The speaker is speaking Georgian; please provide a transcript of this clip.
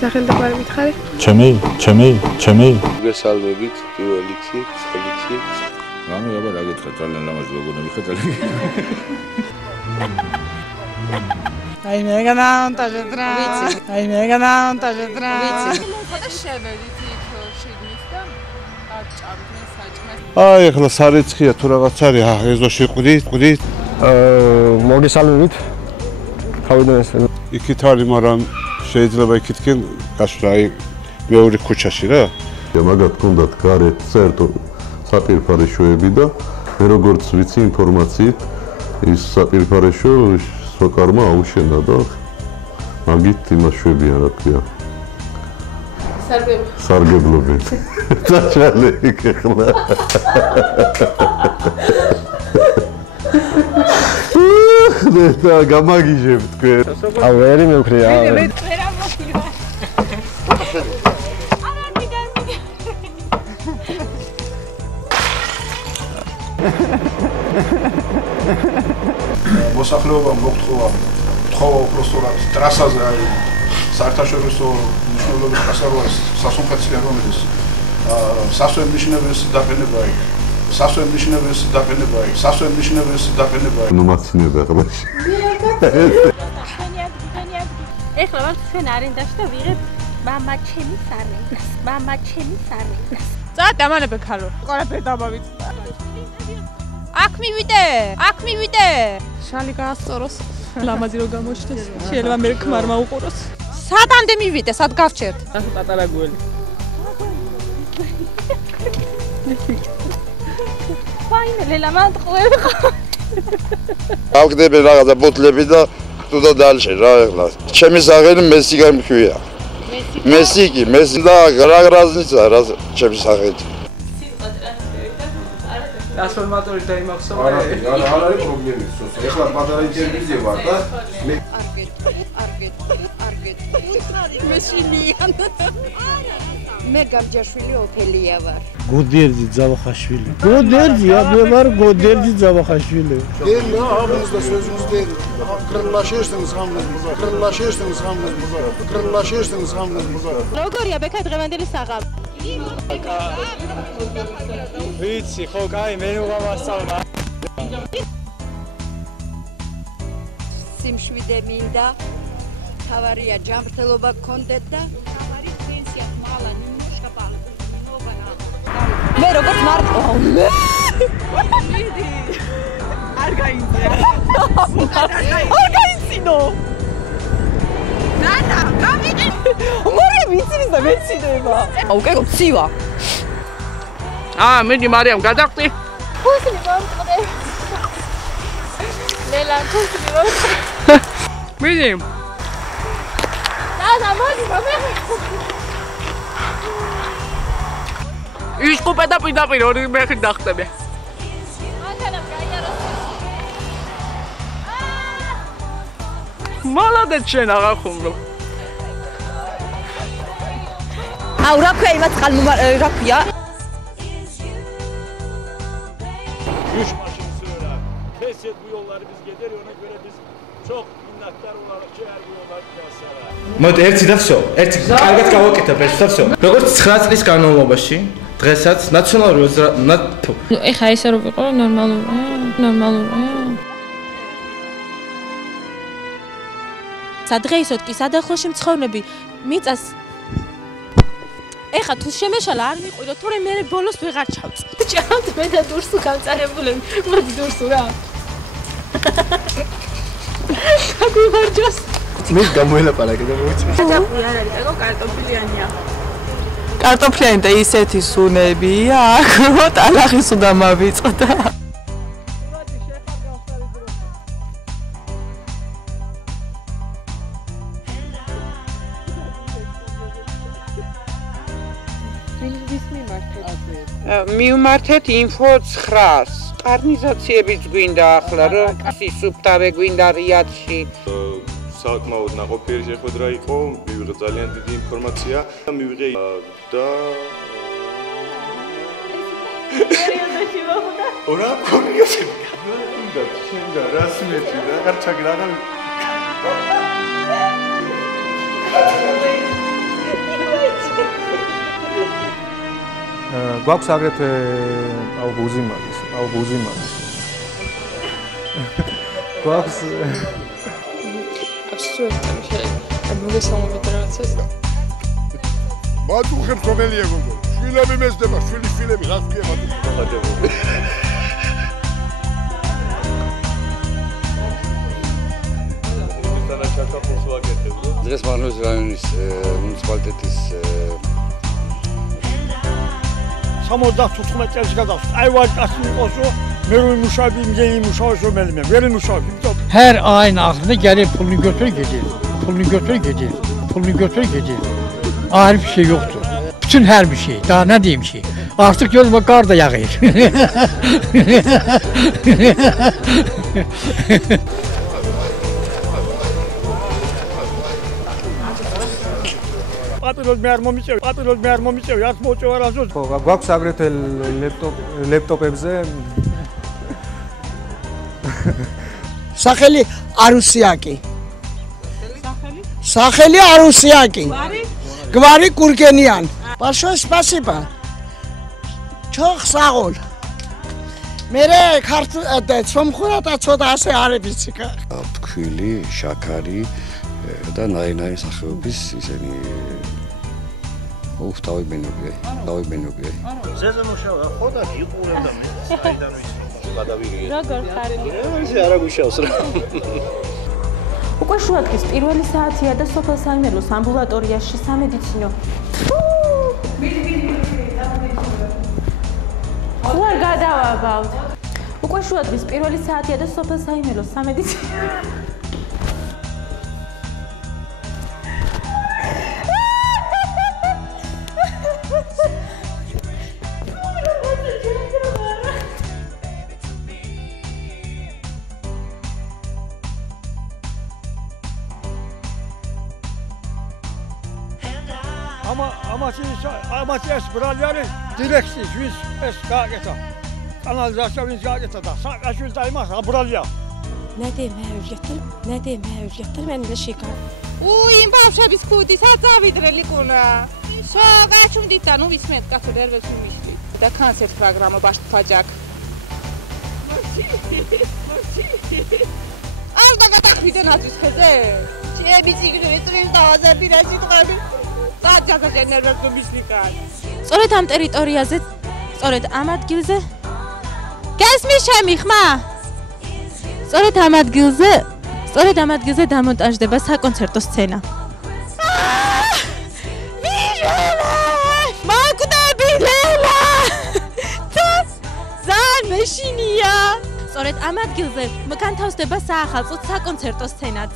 სახელმწიფო მითხარი. ჩემი. გესალმებით, პირველიქსი, ცხელიქსი. რამე აბა რა გითხრა, ძალიან ლამაზი ლოგონები ხარ ძალიან. აი მე განაუნტაჟეთ რა. აი მე განაუნტაჟეთ რა. ხოდა შევედით იქ შიგნით და ჭამდნენ საჭმელს. აი, ახლა სარეცხია თუ რაღაც არის, ეზოში ყვდით. მოგესალმებით. თავიდან ეს იქით არის, მაგრამ შეიძლება იქითკენ გასვლა აი მეორე ქუჩაში რა. მაგათ გქონდათ გარეთ საერთო საპირფარეშოები და მე როგორც ვიცი ინფორმაციით ის საპირფარეშო სოკარმა აუშენა და მაგით იმას შვებიან რა ქვია. სარგებლობენ. დაჭალე იქ ახლა. და გამაგიჟებ თქვენ. აუ ვერი მევქრია. მოსახლეობა მოგთხოვა უბრალოდ ტრასაზე არის საერთაშორისო მნიშვნელობის ტრასა როა სასუნთქაცია რომელიც სასვენ ნიშნების დაყენება იქ ნუ მაცინებდა ახლა. ეხლა ვარ ჩვენ არენდაში და ვიღებ მამა ჩემის არენდას. წათ ამანებე ქალო. ყველაფერი დამავიწყდა. აქ მივიდე. შალი გაასწოროს. ლამაზი რო გამოჩნდეს. შეიძლება მე ქმარმა უყუროს. სადამდე მივიდე, სად გავჩერთ? პატარა გველი. ფაინელი მანდყვები ხო? ავგდები რაღაცა ბოთლები და თუდა დალშე რა ახლა. ჩემი სახელი მესი გამქვია. მესი და გრაგრაზნიცა რა ჩემი სახელი. ტრანსფორმატორი დაიმახსოვრე. არ არის პრობლემის სოს. ეხლა პატარა ინტერვიუზე ვარ და მე მეშინიან. მე გამჯაშვილი ოფელია ვარ. გოდერძი ძავახაშვილი. გოდერძია, მე ვარ გოდერძი ძავახაშვილი. დენა ამის და სოზუსდენ. კრლაშესტენს გამნეს მოზარ. როგორია ბექა დღევანდელი საღამო? ვიცი, ხო, კაი, მე ვამასწავლა. სიმშვიდე მინდა. თავარია ჯანმრთელობა გქონდეთ და თავარი პენსია მალა ნიმოშკა ბალო. მე როგორც მარტო. მიდი. არ გაიცინო. ნანა, გამიდი. მორე ვიცინს და მეცინება. აუ, კეო, ცივა. მიდი მარიამ გადაყდი. ხუსლი მომწყდე. ლელა ხუსლი მომწყდე. მიდი. ნანა, მოდი, ის ყუპე და პირდაპირ ორი მეხი დახტები. მალადეთ შენ აღარ ხუმრო. აუ რა ქვია იმათ ხალ რა ქვია? Üç maçımız öyle. Pes et bu yolları biz gider ona göre biz çok minnettar olarak eğer bu yollar giderse. მოდ ერთი და всё. ერთი კარგად გავაკეთებ ეს და всё. როგორც 9 წლის განმავლობაში დღესაც ნაციონალური ეხა ესე რო ვიყო ნორმალურია. სადღეისოდ კი სადახლოში მცხოვრები მიწას ეხა თუ შემეშალა არ მიყვირო თორე მე ბოლოს ვეღარ ჩავწ. ჭამთ მე და დურსუ გამწარებულები. მოდი დურსუ რა. გაგუვარჯოს. მე გამოელაპარაკე და მოიწვი. კარტოფილი არ არის, ეგო კარტოფილიანია. კარტოფლიანი და ისეთი სუნებია, აქ ტალახის უნდა მავიწყდა. მივმართეთ ინფო 9-ს. კარნიზაციებიც გვინდა ახლა რომ სუფთავე გვინდა რიადში. საკმაოდ ნაყოფიერი შეხვედრა იყო, მივიღე ძალიან დიდი ინფორმაცია და მივიღე და ორა კურიოსი. და შენ და რასმეთი და არ ჩაგრაღა. გვაქვს აგრეთვე ბუზიმალის. გვაქვს მადუხებს რომელია გოგო? შვილები მესდება, შვილები, რას ქვია მადუხები? დღეს მარნეულის რაიონის მუნიციპალიტეტის 75 წელს გადავს. აი ვარ კაცი იყოსო, მე რომ იმუშავები, იმდენი იმუშავე რომელიმე, ვერ იმუშავები. Her ayın axırında gəlib pulunu götürür gedir. Ayrı bir şey yoktur. Bütün her bir şey. Daha ne diyeyim ki? Artık gözüme kar da yağıyor. Papirol mermomicев, რაც მოწევა რაზოს. გვაქვს აგრეთვე ლეპტოპებზე სახელი არუსიაკი. სახელი არუსიაკი. გვარი კურგენიან. Большое спасибо. ჩოხ საღოლ. მერე ქართულ ცომხურათა ცოტა ასე არის იქა. ფქვილი, შაქარი და ნაირ-ნაირ სახეობის ისინი დავიბენოგი. ზეზემუშავა ხოდა იყურებდა მე. საიდან ვიცი გადავიღე. როგორ ხარი? ისე არა გუშავს რა. უკვე შუადღის პირველი საათია და სოფელ საიმედლოს ამბულატორიაში სამედიცინო. ხوار გადავაბავთ. უკვე შუადღის პირველი საათია და სოფელ საიმედლოს სამედიცინო. ამაში ეს ბრალი არის დირექციის ვის ეს გააკეთა კანალიზაცია ვის გააკეთა და სააკაშვილს და იმას აბრალია ნადემ მე შეკა იმ ბავშვების ქუდი საწავიდრე ლიკუნა შო გაჩუმდით და ნუ ვისმენთ კაცო დერვეს მისვი და კონცერტ პროგრამა ბაშტფაჯაკ ალდა გადახვიდე ნაცის ხეზე ჩემი ციგნური წრის დავაზები რა სიტყვები საჯაჟა ნერვებს მისლიკან. სწორედ ამ ტერიტორიაზე, სწორედ ამ ადგილზე გასმის ჩემი ხმა. სწორედ ამ ადგილზე დამონტაჟდება საკონცერტო სცენა. მაგდები ლელა. ზან მეშინია. სწორედ ამ ადგილზე განთავსდება საახალწლო საკონცერტო სცენაც.